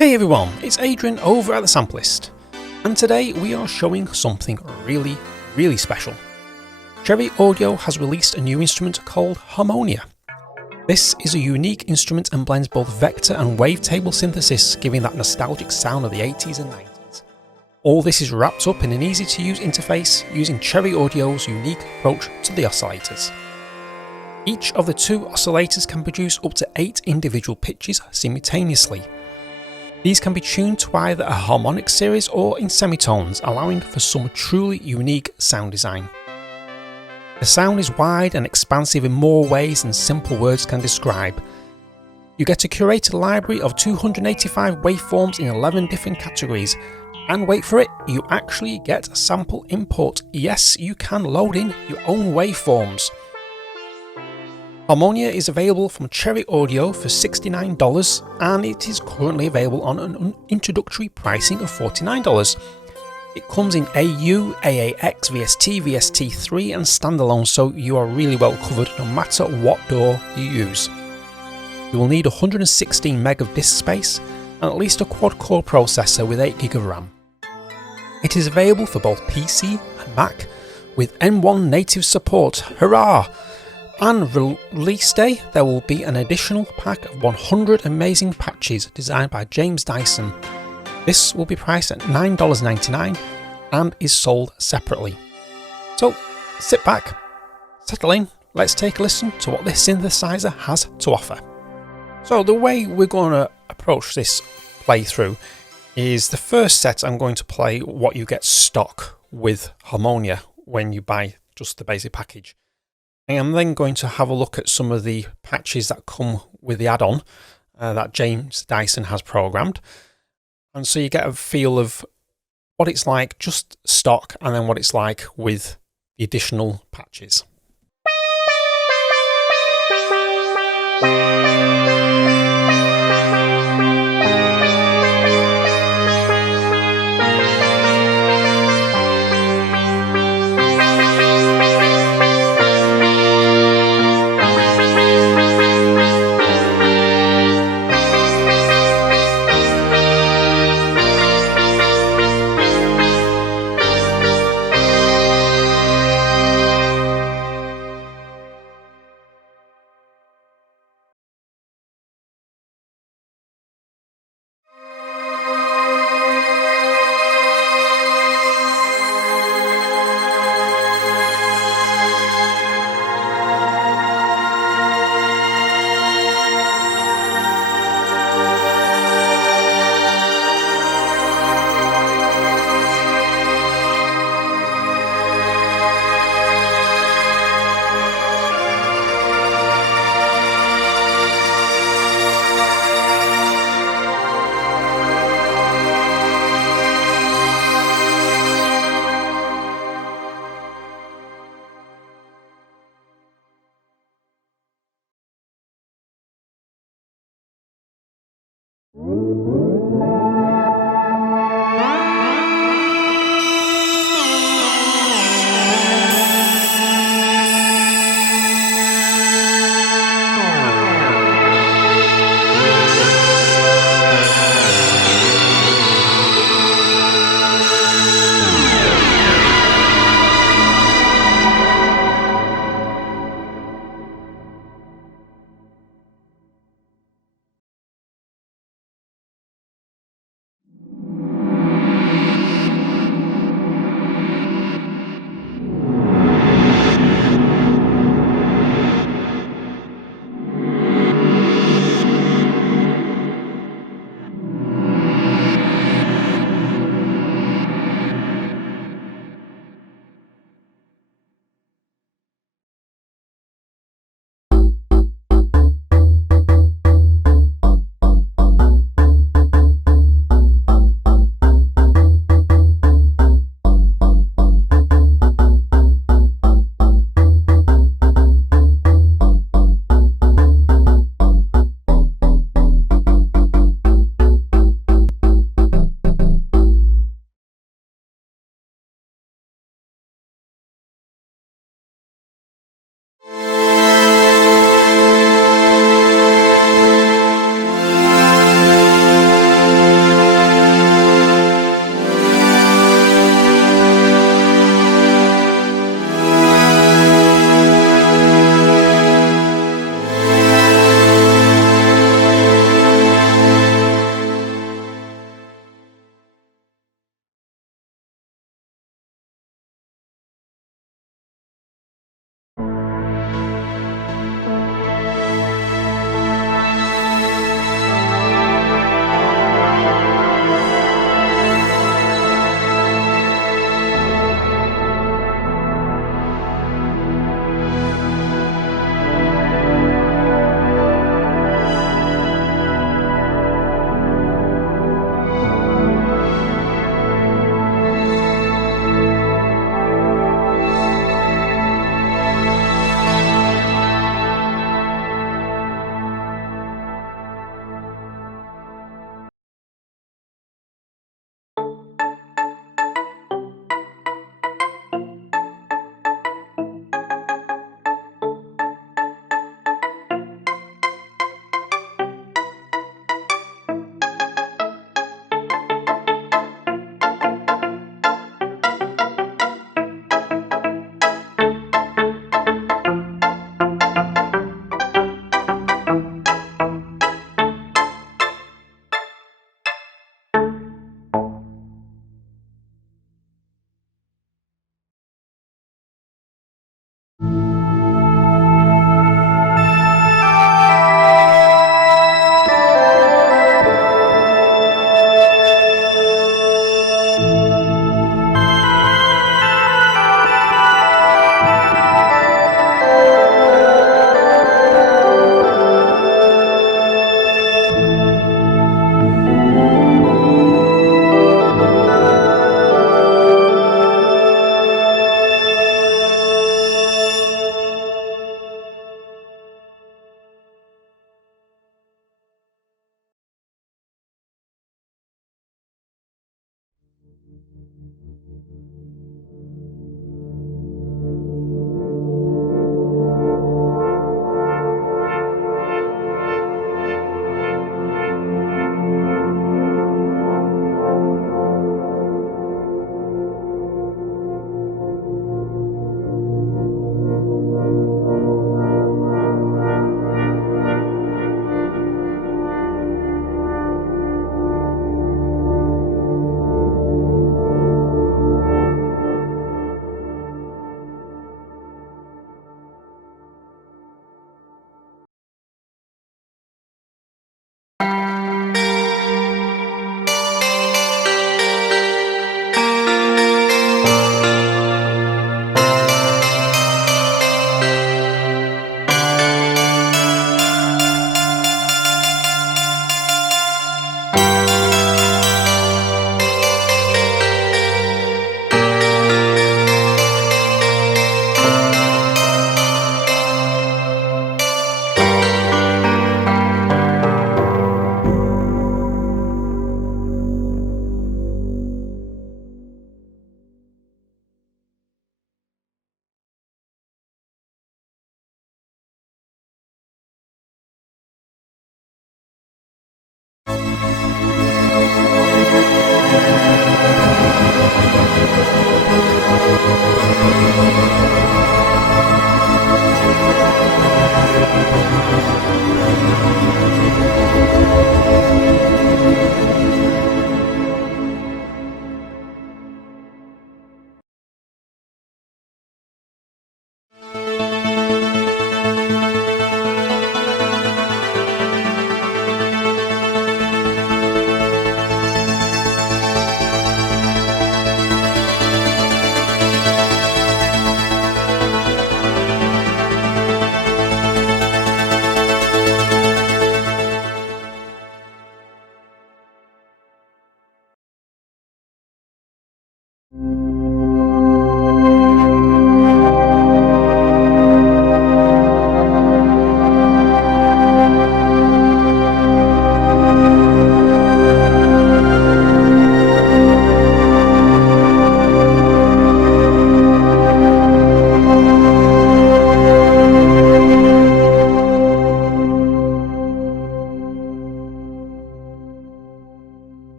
Hey everyone, it's Adrian over at the Sampleist, and today we are showing something really special. Cherry Audio has released a new instrument called Harmonia. This is a unique instrument and blends both vector and wavetable synthesis, giving that nostalgic sound of the 80s and 90s. All this is wrapped up in an easy to use interface using Cherry Audio's unique approach to the oscillators. Each of the two oscillators can produce up to 8 individual pitches simultaneously. These can be tuned to either a harmonic series or in semitones, allowing for some truly unique sound design. The sound is wide and expansive in more ways than simple words can describe. You get a curated library of 285 waveforms in 11 different categories, and wait for it, you actually get a sample input. Yes, you can load in your own waveforms. Harmonia is available from Cherry Audio for $69, and it is currently available on an introductory pricing of $49. It comes in AU, AAX, VST, VST3 and standalone, so you are really well covered no matter what DAW you use. You will need 116 meg of disk space and at least a quad-core processor with 8 GB of RAM. It is available for both PC and Mac with M1 native support. Hurrah! And release day, there will be an additional pack of 100 amazing patches designed by James Dyson. This will be priced at $9.99 and is sold separately. So sit back, settle in, let's take a listen to what this synthesizer has to offer. So the way we're going to approach this playthrough is the first set I'm going to play what you get stock with Harmonia when you buy just the basic package. I'm then going to have a look at some of the patches that come with the add-on that James Dyson has programmed. And so you get a feel of what it's like just stock and then what it's like with the additional patches.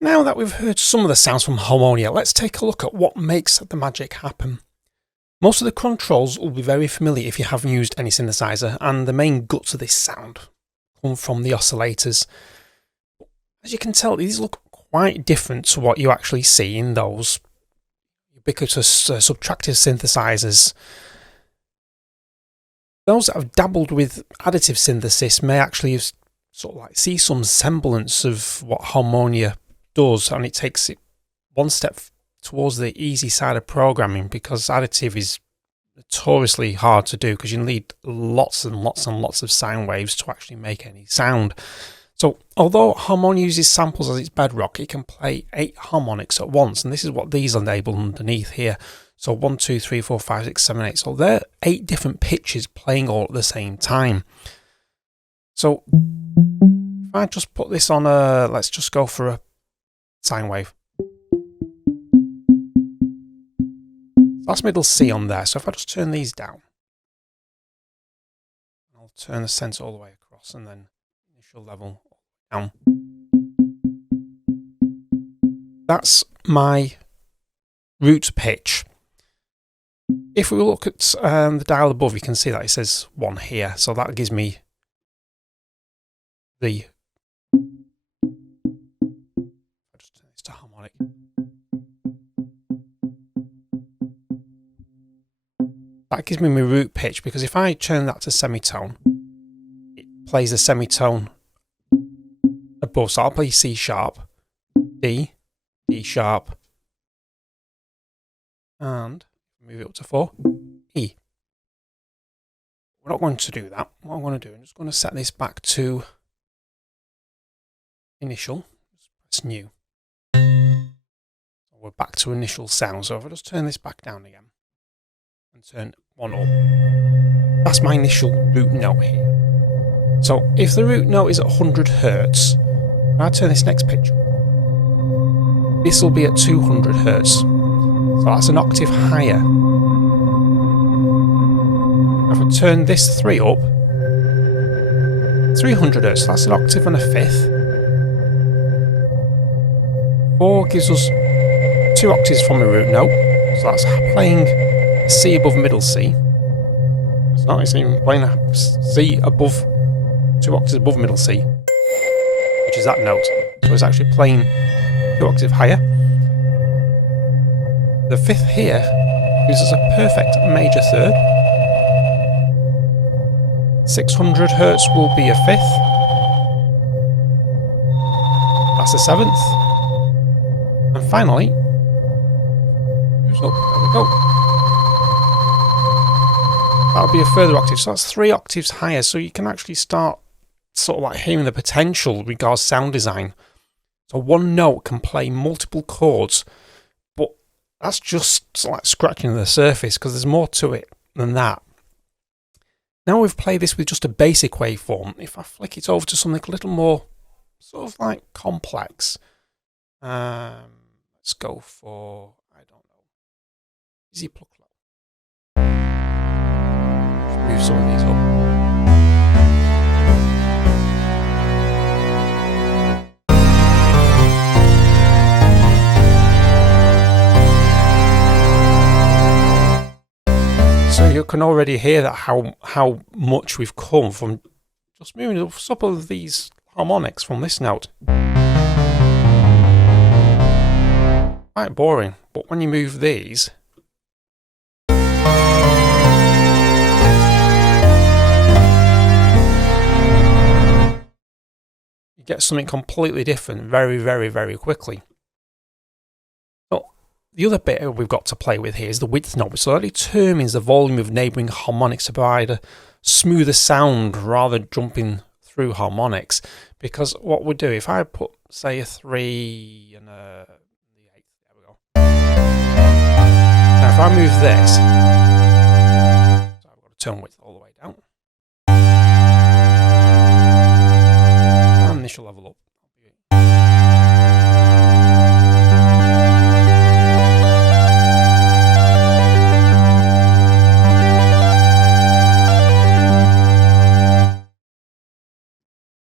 Now that we've heard some of the sounds from Harmonia, let's take a look at what makes the magic happen. Most of the controls will be very familiar if you haven't used any synthesizer, and the main guts of this sound come from the oscillators. As you can tell, these look quite different to what you actually see in those ubiquitous subtractive synthesizers. Those that have dabbled with additive synthesis may actually sort of like see some semblance of what Harmonia does, and it takes it one step towards the easy side of programming, because additive is notoriously hard to do because you need lots and lots and lots of sine waves to actually make any sound. So although Harmonia uses samples as its bedrock, it can play 8 harmonics at once, and this is what these enable underneath here. So 1, 2, 3, 4, 5, 6, 7, 8. So they're 8 different pitches playing all at the same time. So if I just put this on let's just go for a sine wave. That's middle C on there. So if I just turn these down, I'll turn the center all the way across, and then initial level down. That's my root pitch. If we look at the dial above, you can see that it says 1 here. So that gives me the to harmonic. That gives me my root pitch, because if I turn that to semitone, it plays a semitone above. So I'll play C sharp, D, D sharp, and move it up to 4, E. We're not going to do that. What I'm going to do, I'm just going to set this back to initial, just press new. We're back to initial sound. So if I just turn this back down again and turn 1 up, that's my initial root note here. So if the root note is at 100 Hertz, if I turn this next pitch up, this will be at 200 Hertz. So that's an octave higher. If I turn this 3 up, 300 Hertz, that's an octave and a fifth. 4 gives us 2 octaves from a root note, so that's playing C above middle C. It's not, it's even playing a C above 2 octaves above middle C, which is that note. So it's actually playing 2 octaves higher. The fifth here gives us a perfect major third. 600 Hertz will be a fifth. That's a seventh. And finally, there we go. That'll be a further octave. So that's 3 octaves higher. So you can actually start sort of like hearing the potential regards sound design. So one note can play multiple chords That's just like scratching the surface, because there's more to it than that. Now we've played this with just a basic waveform. If I flick it over to something a little more sort of like complex, let's go for, I don't know, easy pluck low. Just move some of these up. So you can already hear that how much we've come from just moving up some of these harmonics from this note. Quite boring, but when you move these, you get something completely different very, very, very quickly. The other bit we've got to play with here is the width knob. So that determines the volume of neighbouring harmonics to provide a smoother sound rather than jumping through harmonics. Because what we do, if I put, say, a 3 and a 8, there we go. Now if I move this, so I've got to turn width all the way down. And initial level up.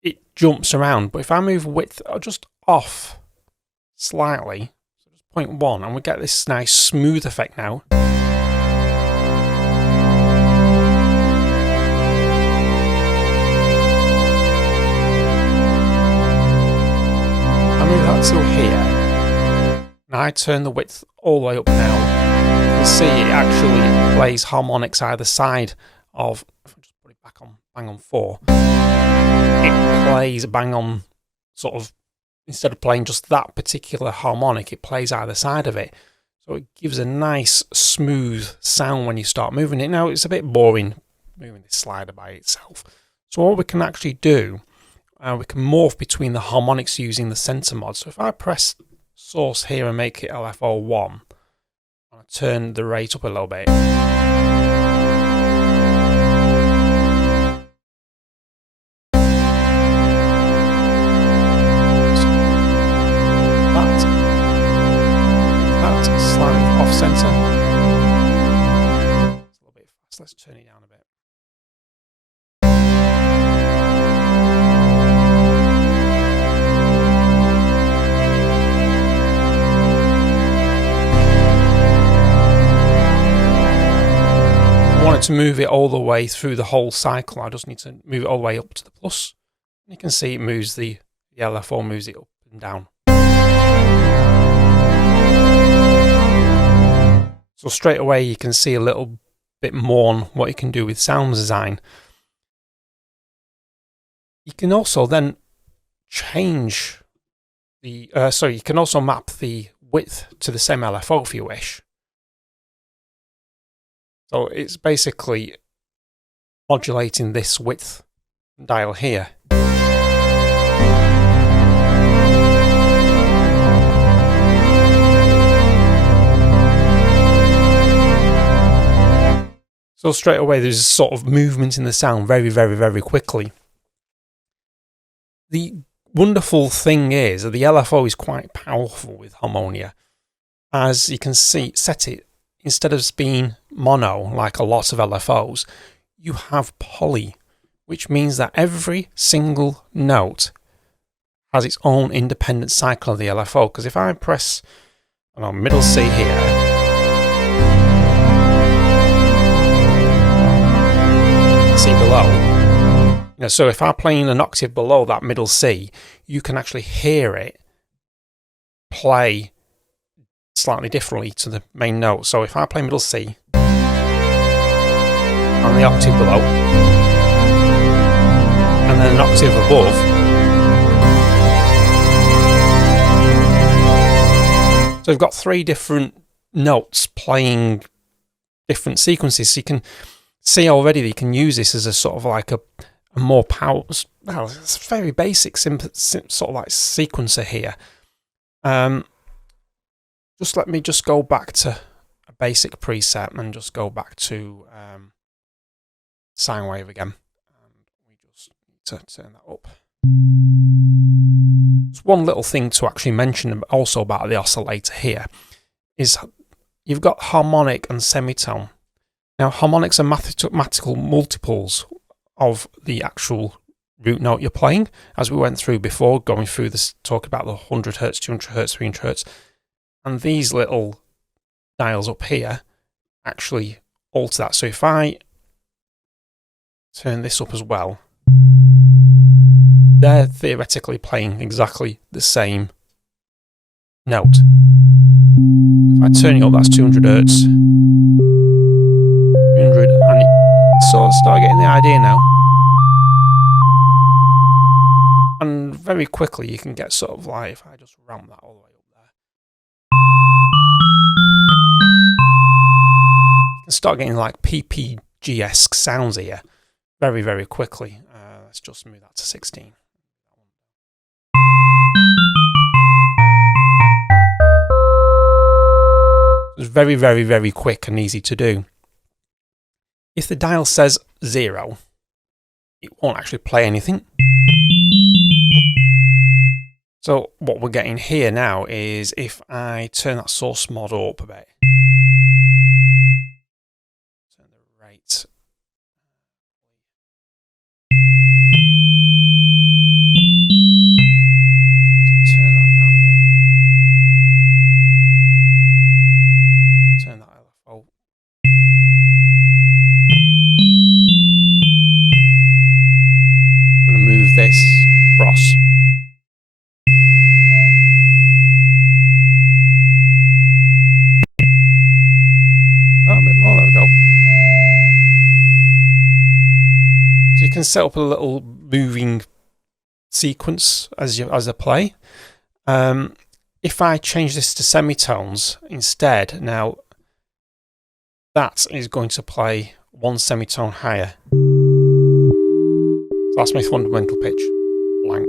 It jumps around, but if I move width just off slightly, so just 0.1, and we get this nice smooth effect now. I move that to here. Now I turn the width all the way up now. You can see it actually plays harmonics either side of, if I just put it back on, bang on 4. It plays bang on, sort of, instead of playing just that particular harmonic, it plays either side of it. So it gives a nice smooth sound when you start moving it. Now it's a bit boring moving this slider by itself. So what we can actually do, we can morph between the harmonics using the center mod. So if I press source here and make it LFO1, and I turn the rate up a little bit. Slightly off center. It's a little bit fast. Let's turn it down a bit. If I wanted to move it all the way through the whole cycle, I just need to move it all the way up to the plus. And you can see it moves the LFO moves it up and down. So straight away you can see a little bit more on what you can do with sound design. You can also then change the, you can also map the width to the same LFO if you wish. So it's basically modulating this width dial here. So straight away there's a sort of movement in the sound very, very, very quickly. The wonderful thing is that the LFO is quite powerful with Harmonia. As you can see, set it, instead of being mono like a lot of LFOs, you have poly, which means that every single note has its own independent cycle of the LFO. Because if I press middle C here, C below, so if I'm playing an octave below that middle C, you can actually hear it play slightly differently to the main note. So if I play middle C on the octave below and then an octave above, so we've got 3 different notes playing different sequences. So you can see already that you can use this as a sort of like a more powerful, well, it's a very basic, simple, sort of like sequencer here. just let me just go back to a basic preset and just go back to sine wave again. And we just need to turn that up. Just one little thing to actually mention also about the oscillator here is you've got harmonic and semitone. Now, harmonics are mathematical multiples of the actual root note you're playing, as we went through before, going through this talk about the 100 Hz, 200 Hz, 300 Hz. And these little dials up here actually alter that. So if I turn this up as well, they're theoretically playing exactly the same note. If I turn it up, that's 200 Hz. 300, and it sort of start getting the idea now. And very quickly you can get sort of like, if I just ramp that all the way up there, you can start getting like PPG-esque sounds here very, very quickly. Let's just move that to 16. It's very, very, very quick and easy to do. If the dial says 0, it won't actually play anything. So what we're getting here now is if I turn that source mod up a bit, turn the rate, turn that down a bit, turn that LFO. I'm going to move this across. Oh, a bit more, there we go. So you can set up a little moving sequence as I play. If I change this to semitones instead, now that is going to play one semitone higher. So that's my fundamental pitch, blank.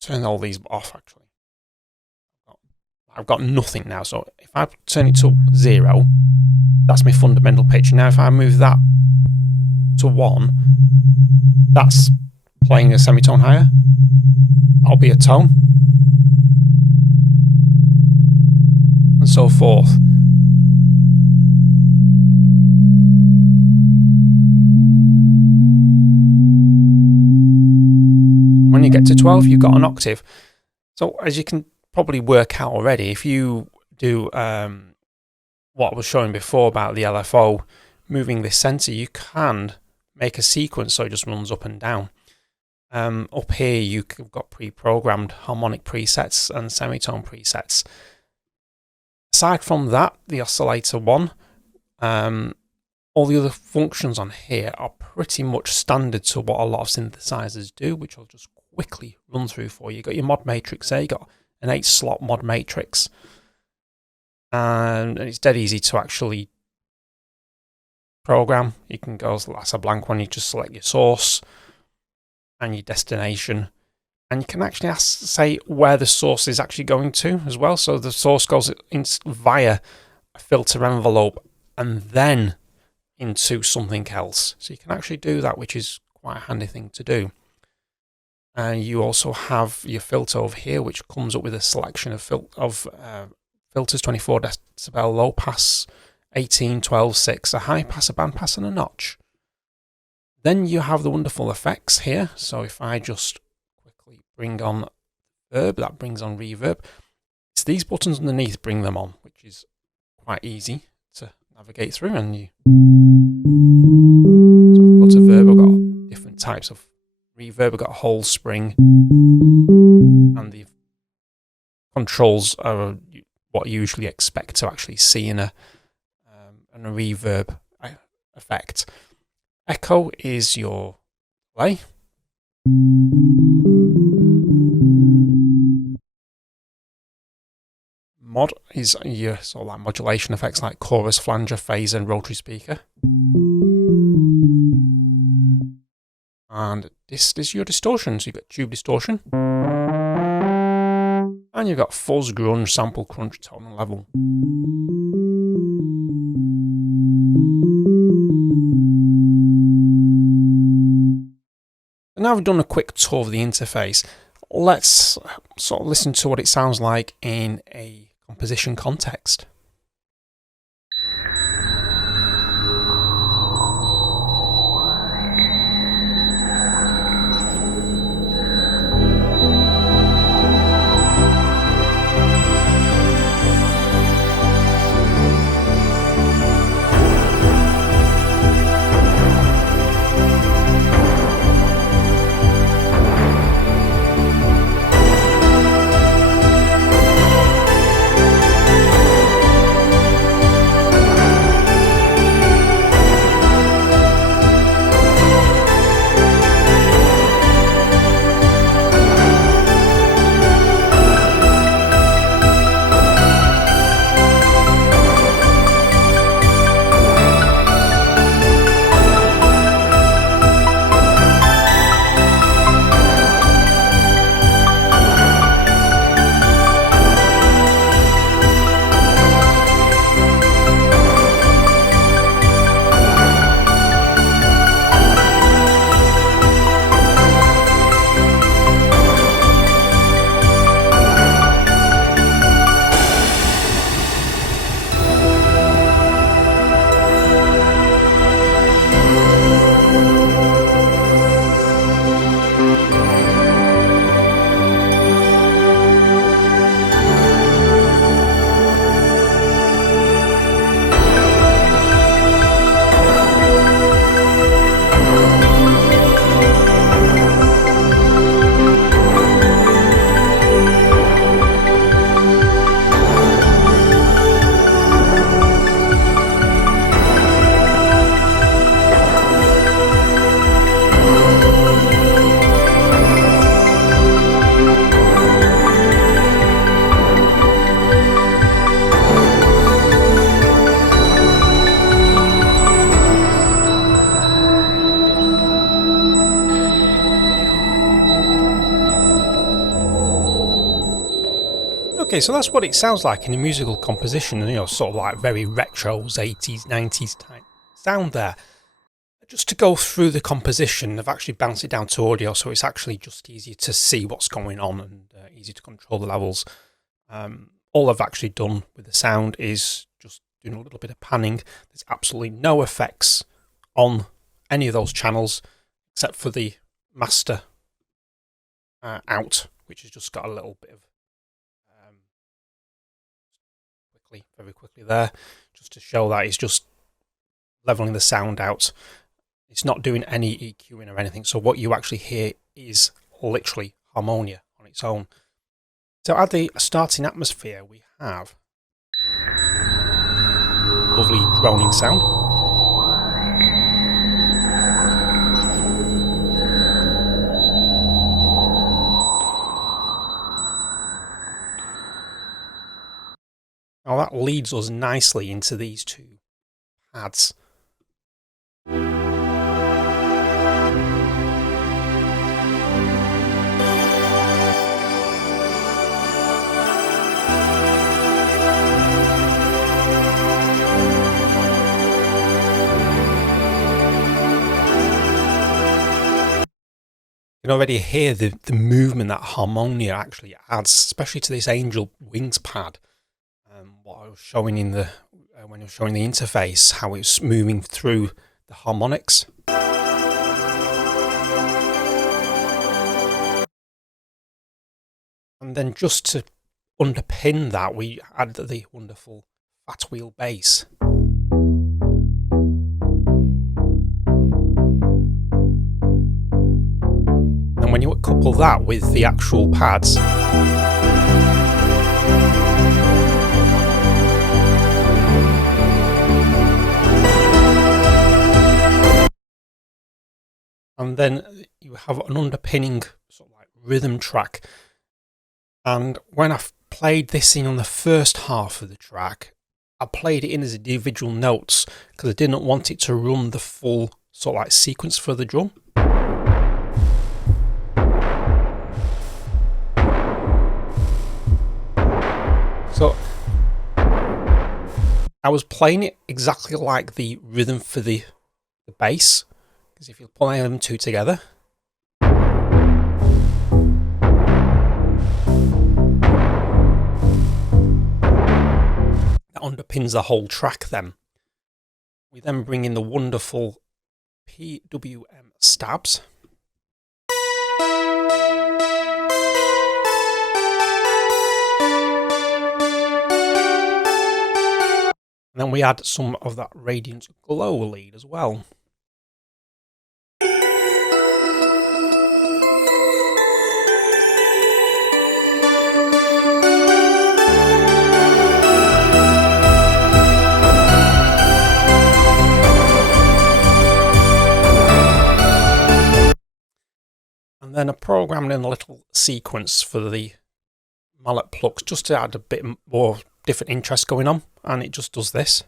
Turn all these off actually. I've got nothing now, so if I turn it to 0, that's my fundamental pitch. Now if I move that to 1, that's playing a semitone higher. That'll be a tone. And so forth. When you get to 12, you've got an octave. So as you can probably work out already, if you do what I was showing before about the LFO, moving this sensor, you can make a sequence so it just runs up and down. Up here you've got pre-programmed harmonic presets and semitone presets. Aside from that, the oscillator one, all the other functions on here are pretty much standard to what a lot of synthesizers do, which I'll just quickly run through for you. You've got your mod matrix there, you've got an 8-slot mod matrix, and it's dead easy to actually program. You can go, that's a blank one, you just select your source and your destination, and you can actually say where the source is actually going to as well. So the source goes via a filter envelope and then into something else. So you can actually do that, which is quite a handy thing to do. And you also have your filter over here, which comes up with a selection of filters: 24 decibel, low pass, 18, 12, 6, a high pass, a band pass, and a notch. Then you have the wonderful effects here. So if I just quickly bring on reverb, that brings on reverb. It's these buttons underneath bring them on, which is quite easy to navigate through. And you, so if I go to verb, I've got different types of reverb. I've got a whole spring, and the controls are what you usually expect to actually see in a reverb effect. Echo is your delay. Mod is your sort of like modulation effects like chorus, flanger, phaser, and rotary speaker. And this is your distortion. So you've got tube distortion. And you've got fuzz, grunge, sample, crunch, tone and level. And now I've done a quick tour of the interface, let's sort of listen to what it sounds like in a composition context. Okay, so that's what it sounds like in a musical composition, you know, sort of like very retros, 80s, 90s type sound there. Just to go through the composition, I've actually bounced it down to audio, so it's actually just easier to see what's going on and easy to control the levels. All I've actually done with the sound is just doing a little bit of panning. There's absolutely no effects on any of those channels, except for the master out, which has just got a little bit of very quickly there, just to show that it's just leveling the sound out. It's not doing any EQing or anything, so what you actually hear is literally Harmonia on its own. So at the starting atmosphere, we have lovely droning sound. Now that leads us nicely into these two pads. You can already hear the movement that Harmonia actually adds, especially to this Angel Wings pad. What I was showing in the when I was showing the interface, how it's moving through the harmonics. And then just to underpin that, we add the wonderful fat wheel bass. And when you couple that with the actual pads, and then you have an underpinning sort of like rhythm track. And when I've played this in on the first half of the track, I played it in as individual notes because I didn't want it to run the full sort of like sequence for the drum. So I was playing it exactly like the rhythm for the bass, because if you play them two together, that underpins the whole track then. We then bring in the wonderful PWM stabs. And then we add some of that Radiant Glow lead as well. And then I programmed in a little sequence for the mallet plucks just to add a bit more different interest going on, and it just does this.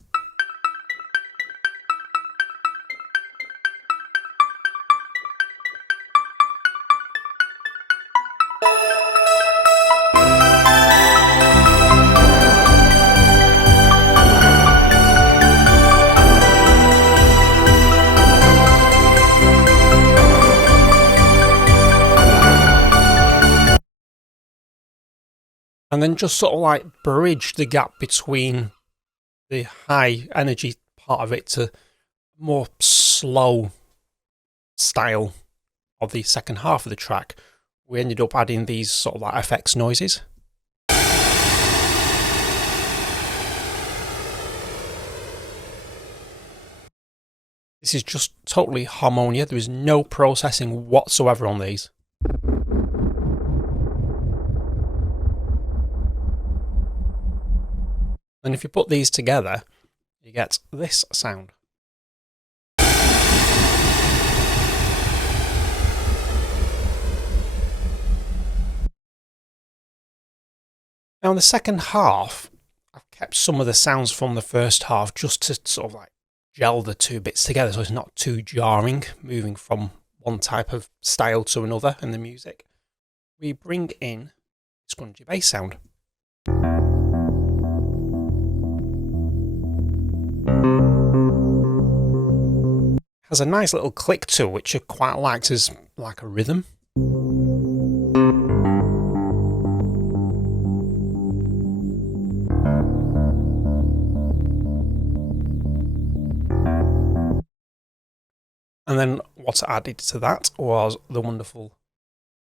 And then just sort of like bridge the gap between the high energy part of it to more slow style of the second half of the track. We ended up adding these sort of like FX noises. This is just totally Harmonia. There is no processing whatsoever on these. And if you put these together, you get this sound. Now in the second half, I've kept some of the sounds from the first half just to sort of like gel the two bits together so it's not too jarring, moving from one type of style to another in the music. We bring in scrunchy bass sound. Has a nice little click to it, which I quite liked as like a rhythm. And then what I added to that was the wonderful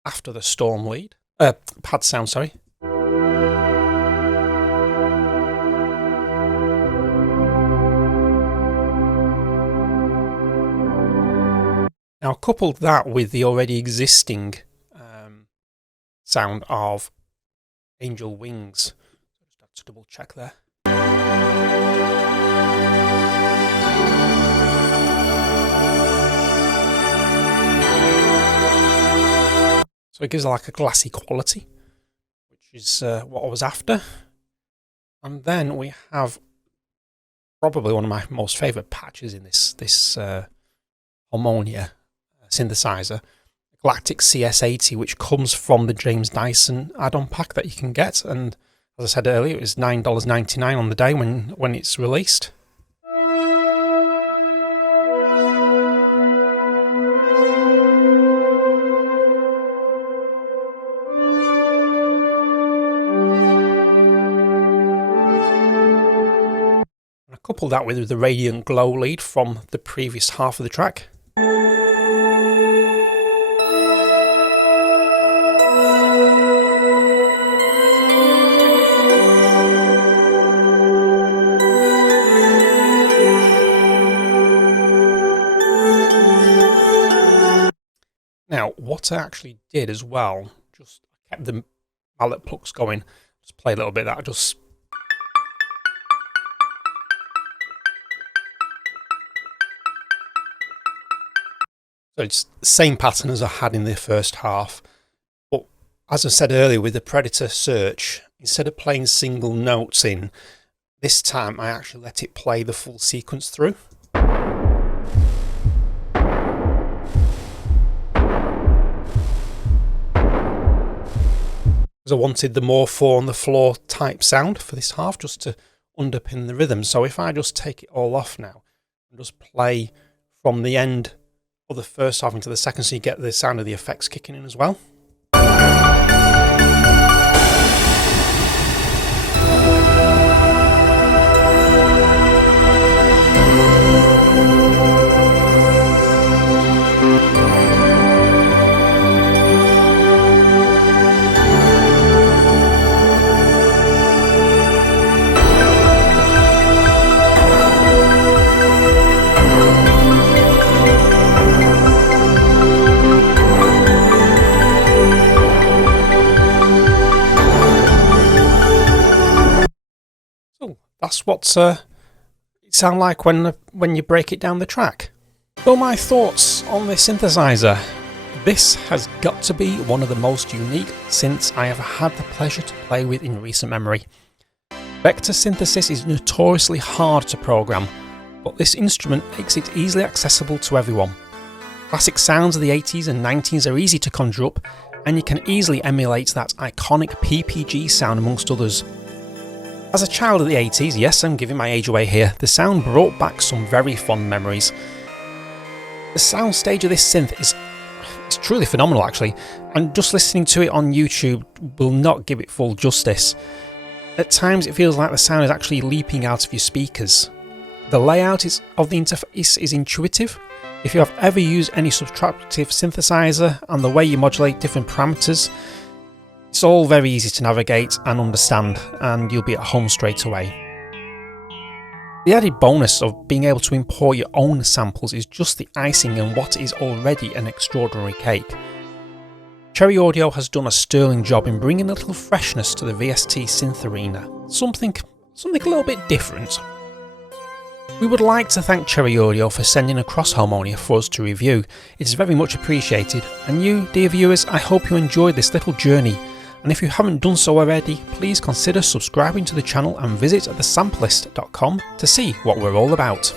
After the Storm lead, pad sound, sorry. Now I coupled that with the already existing sound of Angel Wings. Just have to double check there. So it gives like a glassy quality, which is what I was after. And then we have probably one of my most favourite patches in this Harmonia synthesizer, Galactic CS80, which comes from the James Dyson add-on pack that you can get. And as I said earlier, it was $9.99 on the day when it's released. I coupled that with the Radiant Glow lead from the previous half of the track. Now, what I actually did as well, just kept the mallet plucks going, just play a little bit of that, just so it's the same pattern as I had in the first half. But as I said earlier with the Predator Search, instead of playing single notes in, this time I actually let it play the full sequence through. because I wanted the more 4 on the floor type sound for this half, just to underpin the rhythm. So if I just take it all off now and just play from the end of the first half into the second, so you get the sound of the effects kicking in as well. That's what it sounds like when you break it down the track. So my thoughts on this synthesizer. This has got to be one of the most unique synths I have had the pleasure to play with in recent memory. Vector synthesis is notoriously hard to program, but this instrument makes it easily accessible to everyone. Classic sounds of the 80s and 90s are easy to conjure up, and you can easily emulate that iconic PPG sound amongst others. As a child of the 80s, yes, I'm giving my age away here, the sound brought back some very fond memories. The sound stage of this synth is truly phenomenal actually, and just listening to it on YouTube will not give it full justice. At times it feels like the sound is actually leaping out of your speakers. The layout of the interface is intuitive. If you have ever used any subtractive synthesizer and the way you modulate different parameters, it's all very easy to navigate and understand, and you'll be at home straight away. The added bonus of being able to import your own samples is just the icing on what is already an extraordinary cake. Cherry Audio has done a sterling job in bringing a little freshness to the VST synth arena, something a little bit different. We would like to thank Cherry Audio for sending across Harmonia for us to review. It is very much appreciated, and you, dear viewers, I hope you enjoyed this little journey. And if you haven't done so already, please consider subscribing to the channel and visit thesamplist.com to see what we're all about.